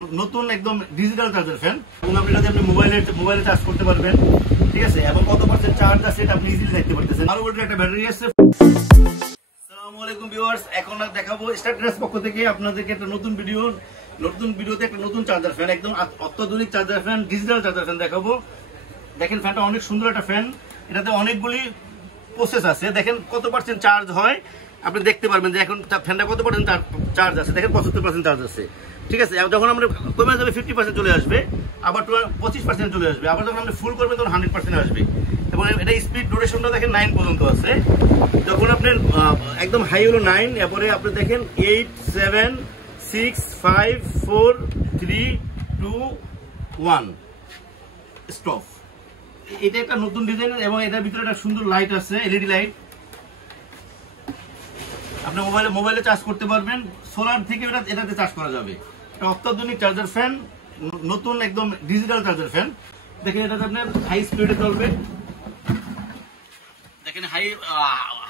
নতুন একদম digital charger fan এবং আপনি এটাতে আপনি মোবাইলে চার্জ করতে পারবেন, ঠিক আছে। এবং কত পার্সেন্ট চার্জ আছে এটা আপনি ইজিলি দেখতে পারতেছেন। আর ওটার একটা ব্যাটারি আছে। আসসালামু আলাইকুম ভিউয়ার্স, এখন দেখাবো স্টার ট্রেডার্স পক্ষ থেকে আপনাদেরকে একটা নতুন ভিডিওতে একটা নতুন চার্জার ফ্যান, একদম অত্যাধুনিক charger fan, digital charger fan দেখাবো। দেখেন ফ্যানটা অনেক সুন্দর একটা ফ্যান, এটাতে অনেকগুলি প্রসেস আছে। দেখেন কত পার্সেন্ট চার্জ হয় আপনি দেখতে পারবেন যে এখন ফ্যানটা কত পার্সেন্ট চার্জ আছে। দেখেন 75% চার্জ আছে, ঠিক আছে। যখন আমরা কমে যাবে 50% চলে আসবে, আবার 25% চলে আসবে, আবার যখন আপনি ফুল করবেন তখন 100% আসবে। এবং এটা স্পিড ডিউরেশনটা দেখেন 9 পর্যন্ত আছে। যখন আপনার একদম হাই হলো 9, এরপরে আপনি দেখেন 8 7 6 5 4 3 2 1 স্টপ। এটা একটা নতুন ডিজাইনের এবং এটার ভিতরে একটা সুন্দর লাইট আছে, এলইডি লাইট। আপনি মোবাইলে চার্জ করতে পারবেন, সোলার থেকে এটাতে চার্জ করা যাবে। এটা অত্যাধুনিক চার্জার ফ্যান, নতুন একদম ডিজিটাল চার্জার ফ্যান। দেখেন এটাতে আপনার হাই স্পিডে চলবে, দেখেন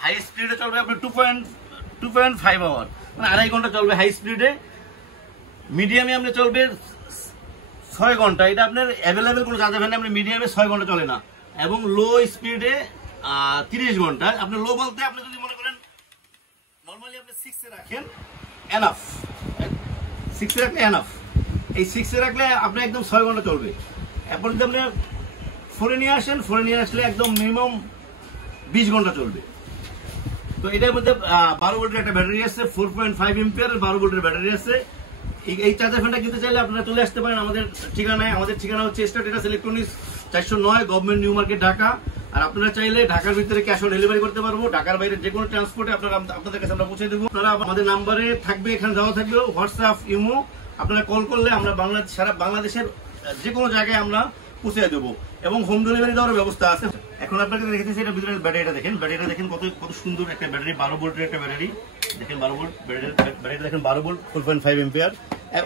হাই স্পিডে চলবে আপনার 2.5 আওয়ার, মানে 2.5 ঘন্টা চলবে হাই স্পিডে। মিডিয়ামে আপনি চলবে 6 ঘন্টা। এটা আপনার অ্যাভেলেবেল কোনো চার্জার ফ্যান আপনি মিডিয়ামে 6 ঘন্টা চলে না। এবং লো স্পিডে 30 ঘন্টা। আপনি লো বলতে আপনি যদি মনে করেন নরমালি আপনি 6 এ রাখেন, এনাফ। 6 এ রাখলে এনাফ। এই 6 এ রাখলে আপনি একদম 6 ঘন্টা চলবে। এরপর যদি আপনি 4 এ নিয়ে আসেন, 4 এ নিয়ে আসলে একদম মিনিমাম 20 ঘন্টা চলবে। তো এটার মধ্যে 12 ভোল্টের একটা ব্যাটারি আছে, 4.5 এম্পিয়ার 12 ভোল্টের ব্যাটারি আছে। এই চার্জার ফ্যানটা কিনতে চাইলে আপনারা চলে আসতে পারেন আমাদের ঠিকানায়। আমাদের ঠিকানা হচ্ছে star traders electronics, 409 government new market, Dhaka. আর আপনারা চাইলে ঢাকার ভিতরে ক্যাশ অন ডেলিভারি করতে পারবো। ঢাকার বাইরে যে কোনো ট্রান্সপোর্টে আপনাদের কাছে আমরা পৌঁছে দেবো। আপনারা আমাদের নাম্বারে থাকবে, এখানে দেওয়া থাকবে হোয়াটসঅ্যাপ, ইমো। আপনারা কল করলে আমরা সারা বাংলাদেশের যে কোনো জায়গায় আমরা পৌঁছে দেবো এবং হোম ডেলিভারি দেওয়ার ব্যবস্থা আছে। এখন আপনাকে দেখেছি এটা ভিতরে ব্যাটারিটা দেখেন, কত সুন্দর একটা ব্যাটারি, 12 ভোল্টের একটা ব্যাটারি। দেখেন 12 ভোল্ট ব্যাটারি, দেখেন 12 ভোল্ট 4.5 এম্পিয়ার,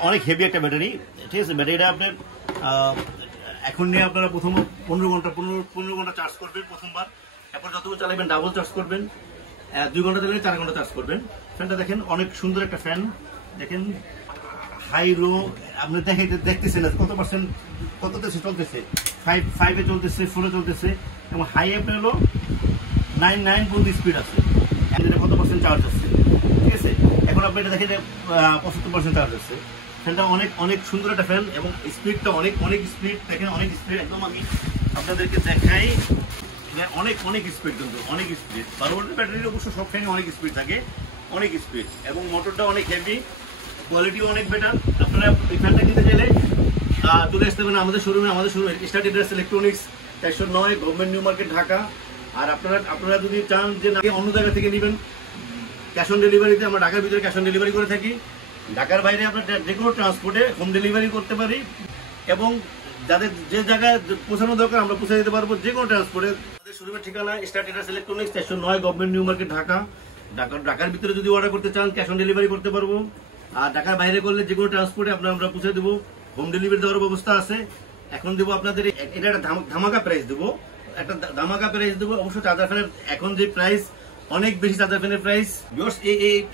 অনেক হেভি একটা ব্যাটারি, ঠিক আছে। ব্যাটারিটা আপনার এখন নিয়ে আপনারা প্রথম 15 ঘন্টা চার্জ করবেন প্রথমবার। এরপর যতক্ষণ চালাবেন ডাবল চার্জ করবেন, 2 ঘন্টা চালালে 4 ঘন্টা চার্জ করবেন। ফ্যানটা দেখেন অনেক সুন্দর একটা ফ্যান। দেখেন হাই লো আপনি দেখতেছেন কত পার্সেন্ট কততে চলতেছে, 5 এ চলতেছে, 4 এ চলতেছে এবং হাই আপনার হলো 9 পর্যন্ত স্পিড আছে। কত পার্সেন্ট চার্জ আছে, ঠিক আছে। এখন আপনি এটা দেখেন 75% চার্জ আছে। ফ্যানটা অনেক সুন্দর একটা ফ্যান এবং স্পিডটা অনেক স্পিড। দেখেন অনেক স্পিড, একদম আমি আপনাদেরকে দেখাই। অনেক স্পিড, কিন্তু অনেক স্পিড। 12 ভোল্টের ব্যাটারির অবশ্য সব ফ্যানে অনেক স্পিড থাকে, অনেক স্পিড এবং মোটরটা অনেক হেভি, কোয়ালিটিও অনেক বেটার। আপনারা এই ফ্যানটা কিনতে চাইলে চলে আসতে পারেন আমাদের শোরুমে star traders electronics, 409 government new market, Dhaka. আর আপনারা যদি চান যে না অন্য জায়গা থেকে নেবেন, ক্যাশ অন ডেলিভারিতে আমরা ঢাকার ভিতরে ক্যাশ অন ডেলিভারি করে থাকি। ঢাকার বাইরে আপনার যে কোনো ট্রান্সপোর্টে হোম ডেলিভারি করতে পারি এবং যাদের যে জায়গায় পৌঁছানো দরকার আমরা পৌঁছে দিতে পারবো যে কোনো ট্রান্সপোর্টে। আমাদের শোরুমের ঠিকানা star traders electronics, 409 government new market, Dhaka. ঢাকার ভিতরে যদি অর্ডার করতে চান ক্যাশ অন ডেলিভারি করতে পারবো। আর ঢাকার বাইরে করলে যে কোনো ট্রান্সপোর্টে আমরা পৌঁছে দেবো, হোম ডেলিভারি দেওয়ার ব্যবস্থা আছে। এখন দেবো আপনাদের এটা একটা ধামাকা প্রাইস দেবো, অবশ্য চার্জার ফ্যানের এখন যে প্রাইস অনেক বেশি, চার্জার ফ্যানের প্রাইস।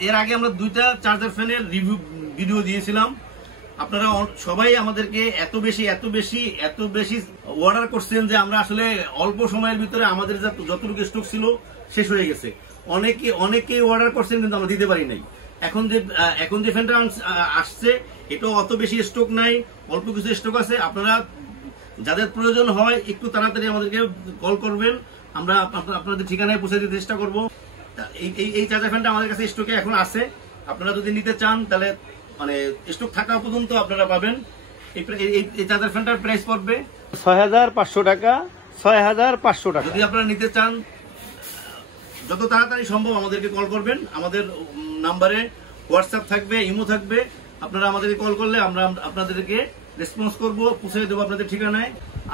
এর আগে আমরা 2টা চার্জার ফ্যানের রিভিউ ভিডিও দিয়েছিলাম। আপনারা সবাই আমাদেরকে এত বেশি অর্ডার করছেন যে আমরা আসলে অল্প সময়ের ভিতরে আমাদের যতটুকু স্টক ছিল শেষ হয়ে গেছে। অনেকেই অর্ডার করছেন কিন্তু আমরা দিতে পারি নাই। এখন যে ফ্যানটা আসছে এটাও অত বেশি স্টক নাই, অল্প কিছু স্টক আছে। আপনারা যাদের প্রয়োজন হয় একটু তাড়াতাড়ি আমাদেরকে কল করবেন, আমরা আপনাদের ঠিকানায় পৌঁছে দিতে চেষ্টা করবো। এই চার্জার ফ্যানটা আমাদের কাছে স্টকে এখন আছে। আপনারা যদি নিতে চান তাহলে মানে স্টক থাকা পর্যন্ত আপনারা পাবেন। এই চার্জার ফ্যানটার প্রাইস পড়বে 6500 টাকা। 6500 টাকা। যদি আপনারা নিতে চান যত তাড়াতাড়ি সম্ভব আমাদেরকে কল করবেন। আমাদের নাম্বারে হোয়াটসঅ্যাপ থাকবে, ইমো থাকবে। আপনারা আমাদেরকে কল করলে আমরা আপনাদেরকে রেসপন্স করবো, পৌঁছে দেবো আপনাদের ঠিকানায়।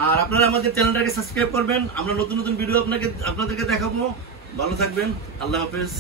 আর আপনারা আমাদের চ্যানেলটাকে সাবস্ক্রাইব করবেন, আমরা নতুন ভিডিও আপনাদেরকে দেখাবো। ভালো থাকবেন, আল্লাহ হাফেজ।